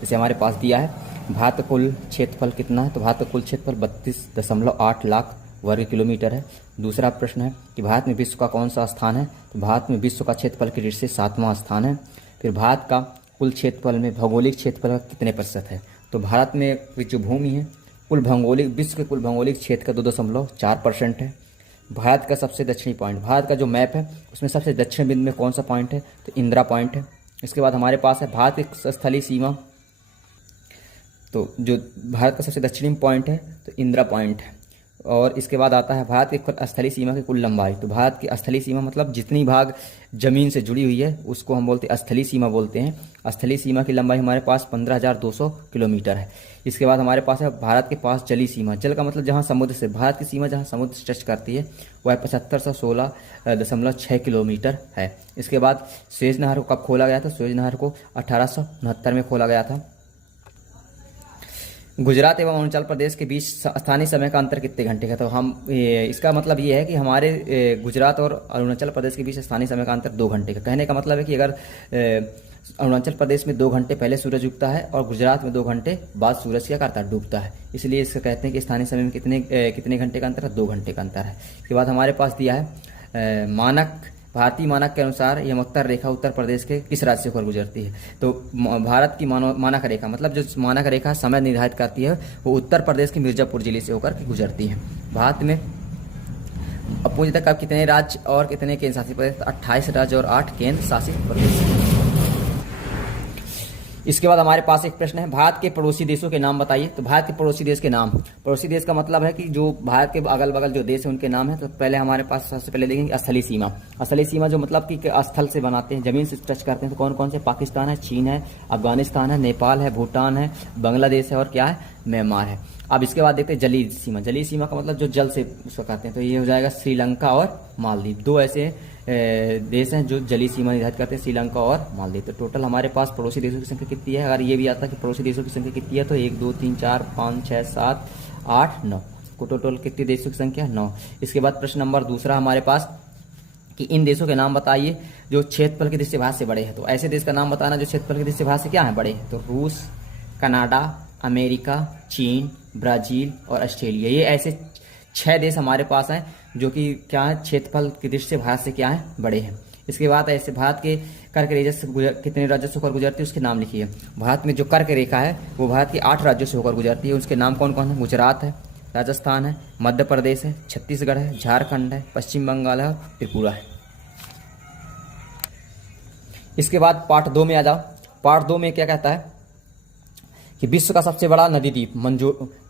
जैसे हमारे पास दिया है भारत का कुल क्षेत्रफल कितना है, तो भारत का कुल क्षेत्रफल 32.8 लाख वर्ग किलोमीटर है। दूसरा प्रश्न है कि भारत में विश्व का कौन सा स्थान है, तो भारत में विश्व का क्षेत्रफल की दृष्टि से 7वां स्थान है। फिर भारत का कुल क्षेत्रफल में भौगोलिक क्षेत्रफल का कितने प्रतिशत है, तो भारत में जो भूमि है कुल भौगोलिक विश्व के कुल भौगोलिक क्षेत्र का 2.4% है। भारत का सबसे दक्षिणी पॉइंट, भारत का जो मैप है उसमें सबसे दक्षिण बिंदु में कौन सा पॉइंट है, तो इंदिरा पॉइंट है। इसके बाद हमारे पास है भारत की स्थलीय सीमा, तो जो भारत का सबसे दक्षिणी पॉइंट है तो इंदिरा पॉइंट है। और इसके बाद आता है भारत की स्थलीय सीमा की कुल लंबाई, तो भारत की स्थलीय सीमा मतलब जितनी भाग जमीन से जुड़ी हुई है उसको हम बोलते हैं स्थलीय सीमा बोलते हैं। स्थलीय सीमा की लंबाई हमारे पास 15,200 किलोमीटर है। इसके बाद हमारे पास है भारत के पास जलीय सीमा, जल का मतलब जहाँ समुद्र से, भारत की सीमा जहाँ समुद्र से टच करती है वह 7516.6 किलोमीटर है। इसके बाद सुएज नहर को कब खोला गया था, सुएज नहर को 1869 में खोला गया था। गुजरात एवं अरुणाचल प्रदेश के बीच स्थानीय समय का अंतर कितने घंटे का, तो हम इसका मतलब ये है कि हमारे गुजरात और अरुणाचल प्रदेश के बीच स्थानीय समय का अंतर 2 घंटे का। कहने का मतलब है कि अगर अरुणाचल प्रदेश में 2 घंटे पहले सूरज उगता है और गुजरात में 2 घंटे बाद सूरज क्या करता है, डूबता है, इसलिए इसको कहते हैं कि स्थानीय समय में कितने घंटे का अंतर है, 2 घंटे का अंतर है। इसके बाद हमारे पास दिया है मानक, भारतीय मानक के अनुसार यह उत्तर रेखा उत्तर प्रदेश के किस राज्य से होकर गुजरती है, तो भारत की मानक रेखा मतलब जो मानक रेखा समय निर्धारित करती है वो उत्तर प्रदेश के मिर्जापुर जिले से होकर गुजरती है। भारत में अब पूछे तक अब कितने राज्य और कितने केंद्र शासित प्रदेश, 28 राज्य और 8 केंद्र शासित प्रदेश। इसके बाद हमारे पास एक प्रश्न है भारत के पड़ोसी देशों के नाम बताइए, तो भारत के पड़ोसी देश के नाम, पड़ोसी देश का मतलब है कि जो भारत के अगल बगल जो देश है उनके नाम है। तो पहले हमारे पास सबसे पहले देखेंगे स्थलीय सीमा, स्थलीय सीमा जो मतलब कि स्थल से बनाते हैं, जमीन से टच करते हैं, तो कौन कौन से, पाकिस्तान है, चीन है, अफगानिस्तान है, नेपाल है, भूटान है, बांग्लादेश है और क्या है, म्यांमार है। अब इसके बाद देखते हैं जलीय सीमा, जलीय सीमा का मतलब जो जल से उसको कहते हैं, तो ये हो जाएगा श्रीलंका और मालदीव, 2 ऐसे देश हैं जो जलीय सीमा निर्धारित करते हैं, श्रीलंका और मालदीव। तो टोटल हमारे पास पड़ोसी देशों की संख्या कितनी है, अगर ये भी आता है कि पड़ोसी देशों की संख्या कितनी है, तो 1 2 3 4 5 6 7 8 9 को टोटल कितने देशों की संख्या, 9। इसके बाद प्रश्न नंबर दूसरा हमारे पास कि इन देशों के नाम बताइए जो क्षेत्रफल की दृष्टि से भारत से बड़े हैं, तो ऐसे देश का नाम बताना जो क्षेत्रफल की दृष्टि से भारत से क्या है, बड़े हैं, तो रूस, कनाडा, अमेरिका, चीन, ब्राजील और ऑस्ट्रेलिया, ये ऐसे 6 देश हमारे पास हैं जो कि क्या है, क्षेत्रफल की दृष्टि से भारत से क्या है, बड़े हैं। इसके बाद ऐसे भारत के कर्क रेखा से कितने राज्यों से होकर गुजरती है उसके नाम लिखिए। भारत में जो कर्क रेखा है वो भारत के 8 राज्यों से होकर गुजरती है, उसके नाम कौन कौन है, गुजरात है, राजस्थान है, मध्य प्रदेश है, छत्तीसगढ़ है, झारखंड है, पश्चिम बंगाल है, त्रिपुरा है। इसके बाद पार्ट 2 में आ जाओ। पार्ट 2 में क्या कहता है कि विश्व का सबसे बड़ा नदी द्वीप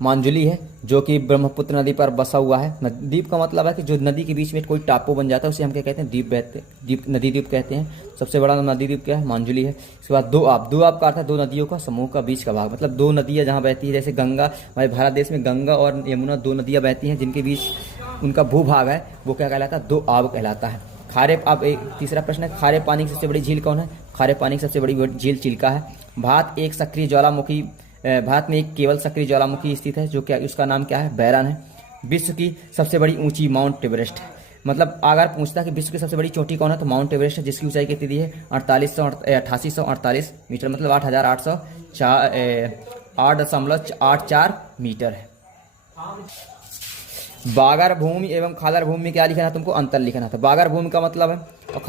मांजुली है जो कि ब्रह्मपुत्र नदी पर बसा हुआ है। द्वीप का मतलब है कि जो नदी के बीच में कोई टापू बन जाता है उसे हम क्या कहते हैं, द्वीप नदी द्वीप कहते हैं। सबसे बड़ा नदी द्वीप क्या है, मांजुली है। इसके बाद दोआब का अर्थ है 2 नदियों का समूह का बीच का भाग, मतलब 2 नदियां जहाँ बहती है, जैसे गंगा, हमारे भारत देश में गंगा और यमुना 2 नदियां बहती हैं जिनके बीच उनका भूभाग है वो क्या कहलाता है, दोआब कहलाता है। अब एक तीसरा प्रश्न है, खारे पानी की सबसे बड़ी झील कौन है, खारे पानी की सबसे बड़ी झील चिल्का है। भारत में एक केवल सक्रिय ज्वालामुखी स्थित है जो क्या, उसका नाम क्या है, बैरन है। विश्व की सबसे बड़ी ऊंची माउंट एवरेस्ट है, मतलब अगर पूछता कि विश्व की सबसे बड़ी चोटी कौन है तो माउंट एवरेस्ट है, जिसकी ऊंचाई कितनी दी है 8848 मीटर, मतलब 8,884 मीटर है। बागर भूमि एवं खादर भूमि में क्या लिखना है, तुमको अंतर लिखना था। बागर भूमि का मतलब है और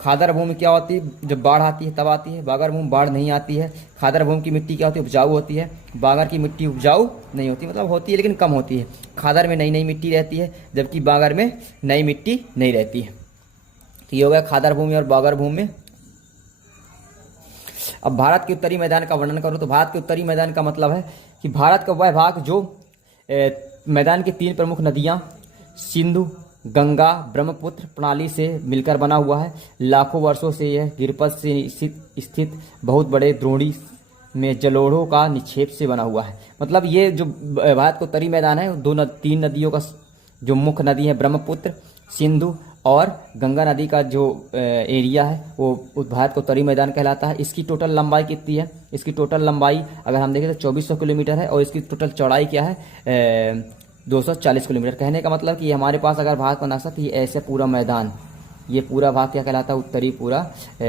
खादर भूमि क्या होती है, जब बाढ़ आती है तब आती है, बागर भूमि बाढ़ नहीं आती है। खादर भूमि की मिट्टी क्या होती है, उपजाऊ होती है। बागर की मिट्टी उपजाऊ नहीं होती, मतलब होती है लेकिन कम होती है। खादर में नई नई मिट्टी रहती है जबकि बागर में नई मिट्टी नहीं रहती है। तो ये हो गया खादर भूमि और बागर भूमि में। अब भारत के उत्तरी मैदान का वर्णन करो, तो भारत के उत्तरी मैदान का मतलब है कि भारत का वह भाग जो मैदान की 3 प्रमुख नदियां सिंधु, गंगा, ब्रह्मपुत्र प्रणाली से मिलकर बना हुआ है। लाखों वर्षों से यह गिरपथ से स्थित बहुत बड़े द्रोणी में जलोढ़ों का निक्षेप से बना हुआ है। मतलब ये जो भारत का उत्तरी मैदान है 3 नदियों का जो मुख्य नदी है ब्रह्मपुत्र, सिंधु और गंगा नदी का जो एरिया है वो भारत का उत्तरी मैदान कहलाता है। इसकी टोटल लंबाई कितनी है, इसकी टोटल लंबाई अगर हम देखें तो 2400 किलोमीटर है और इसकी टोटल चौड़ाई क्या है 240 किलोमीटर। कहने का मतलब कि हमारे पास अगर भारत का नक्शा तो ये ऐसे पूरा मैदान, ये पूरा भाग क्या कहलाता है,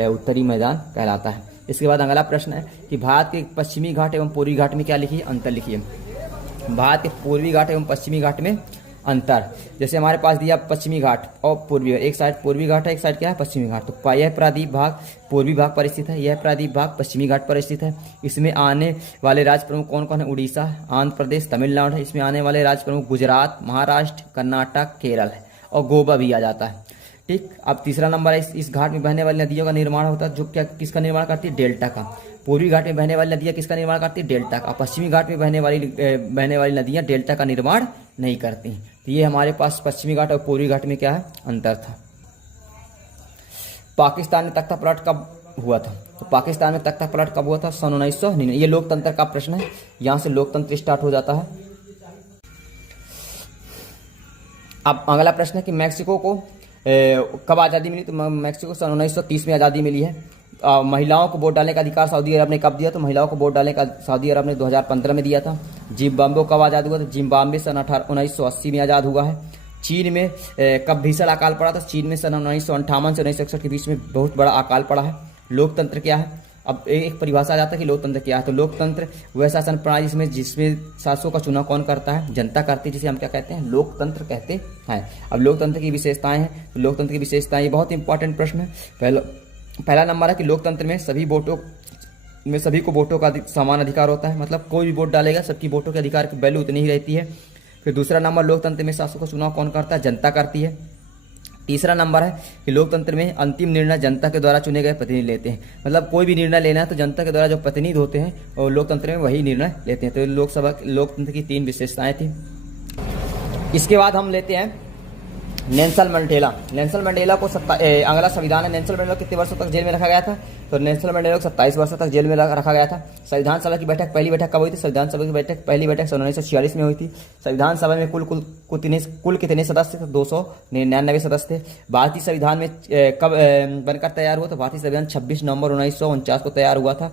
उत्तरी मैदान कहलाता है। इसके बाद अगला प्रश्न है कि भारत के पश्चिमी घाट एवं पूर्वी घाट में क्या लिखिए, अंतर लिखिए। भारत के पूर्वी घाट एवं पश्चिमी घाट में अंतर, जैसे हमारे पास दिया पश्चिमी घाट और पूर्वी, एक साइड पूर्वी घाट है, एक साइड क्या है, पश्चिमी घाट। तो यह प्रायद्वीप भाग पूर्वी भाग पर स्थित है, यह प्रायद्वीप भाग पश्चिमी घाट पर स्थित है। इसमें आने वाले राज्य प्रमुख कौन कौन है, उड़ीसा, आंध्र प्रदेश, तमिलनाडु है। इसमें आने वाले राज्य प्रमुख गुजरात, महाराष्ट्र, कर्नाटक, केरल है और गोवा भी आ जाता है। ठीक, अब तीसरा नंबर है, इस घाट में बहने वाली नदियों का निर्माण होता है, जो क्या किसका निर्माण करती है, डेल्टा का। पूर्वी घाट में बहने वाली नदियाँ किसका निर्माण करती है, डेल्टा का। पश्चिमी घाट में बहने वाली नदियाँ डेल्टा का निर्माण नहीं करती। तो ये हमारे पास पश्चिमी घाट और पूर्वी घाट में क्या है, अंतर था। पाकिस्तान में तख्ता पलट कब हुआ था, तो पाकिस्तान में तख्ता पलट कब हुआ था, सन 1999। ये लोकतंत्र का प्रश्न है, यहाँ से लोकतंत्र स्टार्ट हो जाता है। अब अगला प्रश्न है कि मैक्सिको को कब आज़ादी मिली, तो मैक्सिको सन 1930 में आज़ादी मिली है। महिलाओं को वोट डालने का अधिकार सऊदी अरब ने कब दिया, तो महिलाओं को वोट डालने का सऊदी अरब ने 2015 में दिया था। जिम्बाब्वे कब आज़ाद हुआ, तो जिम्बाब्वे सन 1980 में आज़ाद हुआ है। चीन में कब भीषण अकाल पड़ा था, चीन में सन 1958 से 1961 के बीच में बहुत बड़ा अकाल पड़ा है। लोकतंत्र क्या है, अब एक परिभाषा आ जाता है कि लोकतंत्र क्या है, तो लोकतंत्र वह शासन प्रणाली जिसमें शासकों का चुनाव कौन करता है, जनता करती है, जिसे हम क्या कहते हैं, लोकतंत्र कहते हैं। अब लोकतंत्र की विशेषताएं हैं, तो लोकतंत्र की विशेषताएं, ये बहुत इंपॉर्टेंट प्रश्न है। पहला नंबर है कि लोकतंत्र में सभी को वोटों का समान अधिकार होता है, मतलब कोई भी वोट डालेगा सबकी वोटों के अधिकार की वैल्यू उतनी ही रहती है। फिर दूसरा नंबर, लोकतंत्र में शासकों का चुनाव कौन करता है, जनता करती है। तीसरा नंबर है कि लोकतंत्र में अंतिम निर्णय जनता के द्वारा चुने गए प्रतिनिधि लेते हैं, मतलब कोई भी निर्णय लेना है तो जनता के द्वारा जो प्रतिनिधि होते हैं और लोकतंत्र में वही निर्णय लेते हैं। तो लोकतंत्र की 3 विशेषताएं थी। इसके बाद हम लेते हैं नेल्सन मंडेला। नेल्सन मंडेला को अगला संविधान है। नेल्सन मंडेला कितने वर्षों तक जेल में रखा गया था, तो नेल्सन मंडेला को 27 वर्षों तक जेल में रखा गया था। संविधान सभा की पहली बैठक कब हुई थी, संविधान सभा की पहली बैठक 1946 में हुई थी। संविधान सभा में कुल कितने सदस्य थे, 299 सदस्य थे। भारतीय संविधान में कब बनकर तैयार हुआ, तो भारतीय संविधान 26 नवंबर 1949 को तैयार हुआ था।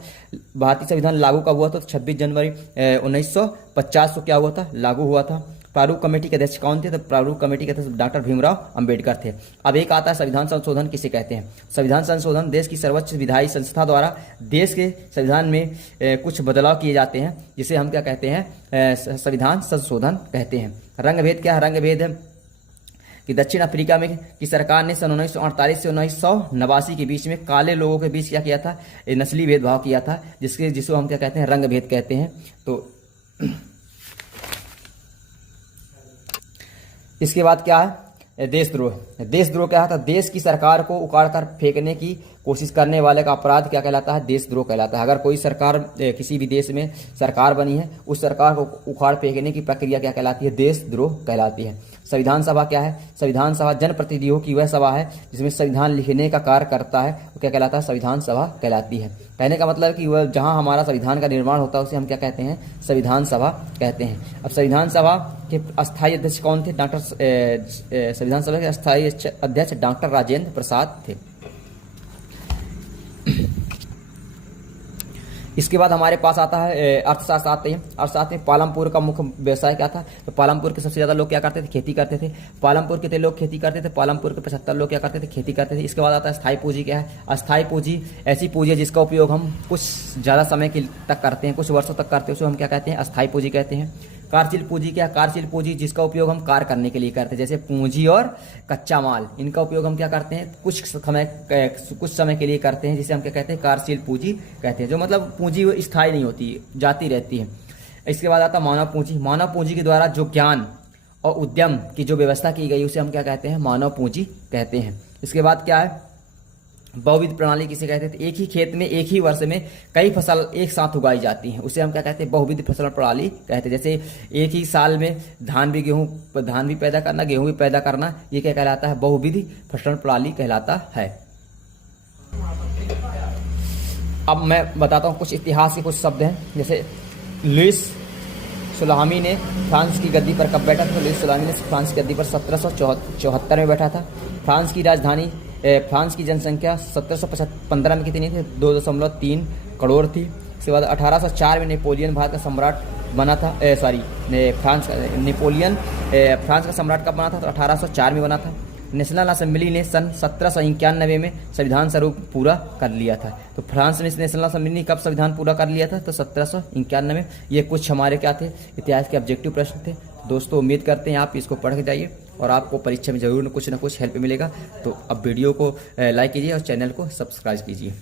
भारतीय संविधान लागू कब हुआ था, तो 26 जनवरी 1950 को क्या हुआ था, लागू हुआ था। प्रारूप कमेटी के अध्यक्ष कौन थे, तो प्रारूप कमेटी के अध्यक्ष डॉक्टर भीमराव अंबेडकर थे। अब एक आता है संविधान संशोधन किसे कहते हैं। संविधान संशोधन देश की सर्वोच्च विधायी संस्था द्वारा देश के संविधान में कुछ बदलाव किए जाते हैं, जिसे हम क्या कहते हैं, संविधान संशोधन कहते हैं। रंगभेद क्या है, रंगभेद है कि दक्षिण अफ्रीका में की सरकार ने सन 1948 से 1989 के बीच में काले लोगों के बीच क्या किया था, नस्ली भेदभाव किया था, जिसको हम क्या कहते हैं, रंगभेद कहते हैं। तो इसके बाद क्या है, देशद्रोह। देशद्रोह क्या था, देश की सरकार को उखाड़कर फेंकने की कोशिश करने वाले का अपराध क्या कहलाता है, देशद्रोह कहलाता है। अगर कोई सरकार किसी भी देश में सरकार बनी है, उस सरकार को उखाड़ फेंकने की प्रक्रिया क्या कहलाती है, देशद्रोह कहलाती है। संविधान सभा क्या है, संविधान सभा जनप्रतिनिधियों की वह सभा है जिसमें संविधान लिखने का कार्य करता है, वो क्या कहलाता है, संविधान सभा कहलाती है। कहने का मतलब कि वह जहां हमारा संविधान का निर्माण होता है उसे हम क्या कहते हैं, संविधान सभा कहते हैं। अब संविधान सभा के अस्थायी अध्यक्ष कौन थे, संविधान सभा के अस्थायी अध्यक्ष डॉक्टर राजेंद्र प्रसाद थे। इसके बाद हमारे पास आता है अर्थशास्त्र आते हैं। अर्थशास्त्र में पालमपुर का मुख्य व्यवसाय क्या था, तो पालमपुर के सबसे ज्यादा लोग क्या करते थे, खेती करते थे। पालमपुर कितने लोग खेती करते थे, पालमपुर के 75 लोग क्या करते थे, खेती करते थे। इसके बाद आता है स्थायी पूंजी क्या है, अस्थायी पूंजी ऐसी पूंजी है जिसका उपयोग हम कुछ ज्यादा समय तक करते हैं, कुछ वर्षों तक करते हैं, उसे हम क्या कहते हैं, अस्थायी पूंजी कहते हैं। कार्यशील पूंजी क्या, कार्यशील पूंजी जिसका उपयोग हम कार्य करने के लिए करते हैं, जैसे पूंजी और कच्चा माल, इनका उपयोग हम क्या करते हैं, कुछ समय के लिए करते हैं, जिसे हम क्या कहते हैं, कार्यशील पूंजी कहते हैं। जो मतलब पूंजी स्थायी नहीं होती, जाती रहती है। इसके बाद आता मानव पूंजी। मानव पूंजी के द्वारा जो ज्ञान और उद्यम की जो व्यवस्था की गई उसे हम क्या कहते हैं, मानव पूंजी कहते हैं। इसके बाद क्या है, बहुविध प्रणाली किसे कहते थे, एक ही खेत में एक ही वर्ष में कई फसल एक साथ उगाई जाती हैं, उसे हम क्या कहते हैं, बहुविध फसल प्रणाली कहते हैं। जैसे एक ही साल में धान भी पैदा करना, गेहूं भी पैदा करना, ये क्या कहलाता है, बहुविध फसल प्रणाली कहलाता है। अब मैं बताता हूँ कुछ इतिहास के कुछ शब्द हैं, जैसे लुइस सुलामी ने फ्रांस की गद्दी पर कब बैठा था, लुइस सुलामी ने फ्रांस की गद्दी पर 1774 में बैठा था। फ्रांस की जनसंख्या 1715 में कितनी थी, 2.3 करोड़ थी। इसके बाद 1804 में नेपोलियन भारत का सम्राट बना था, फ्रांस का सम्राट कब बना था, तो 1804 में बना था। नेशनल असेंबली ने सन 1791 में संविधान स्वरूप पूरा कर लिया था। तो फ्रांस में नेशनल असेंबली ने कब संविधान पूरा कर लिया था? तो 1791 में। ये कुछ हमारे क्या थे, इतिहास के ऑब्जेक्टिव प्रश्न थे। दोस्तों उम्मीद करते हैं आप इसको पढ़ के जाइए और आपको परीक्षा में जरूर कुछ ना कुछ हेल्प मिलेगा। तो अब वीडियो को लाइक कीजिए और चैनल को सब्सक्राइब कीजिए।